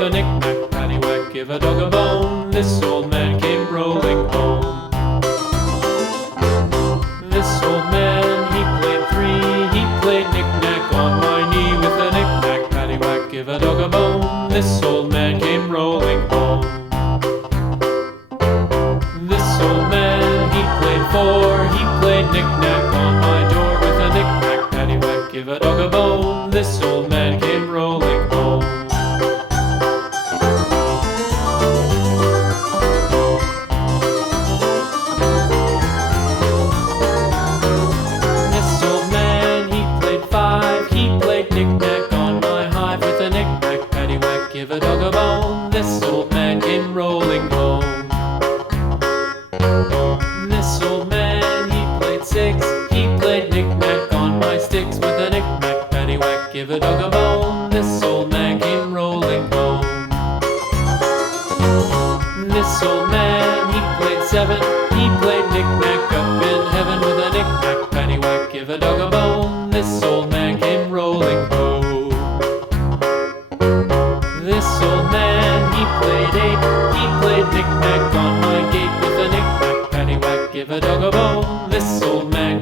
with a knick-knack, paddywhack, give a dog a bone. This old man came rolling home. This old man, he played three. He played knick-knack on my knee with a knick-knack, paddywhack, give a dog a bone. This old man came rolling home. This old man, he played four. He played knick-knack on my door with a knick-knack, paddywhack, give a dog a bone. This old man came rolling home. This old man, he played five. He played knick-knack on my hive with a knick-knack, paddywhack, give a dog a bone. This old man came rolling home. This old man, he played six. He played knick-knack on my sticks with a knick-knack, paddywhack, give a dog a bone. This old man came rolling home. This old man, he played seven. He played knick-knack up in heaven with a knick-knack, paddywhack, give a dog a bone. This old man came rolling home. This old man, he played eight. He played knick-knack on my gate with a knick-knack, paddywhack, give a dog a bone. This old man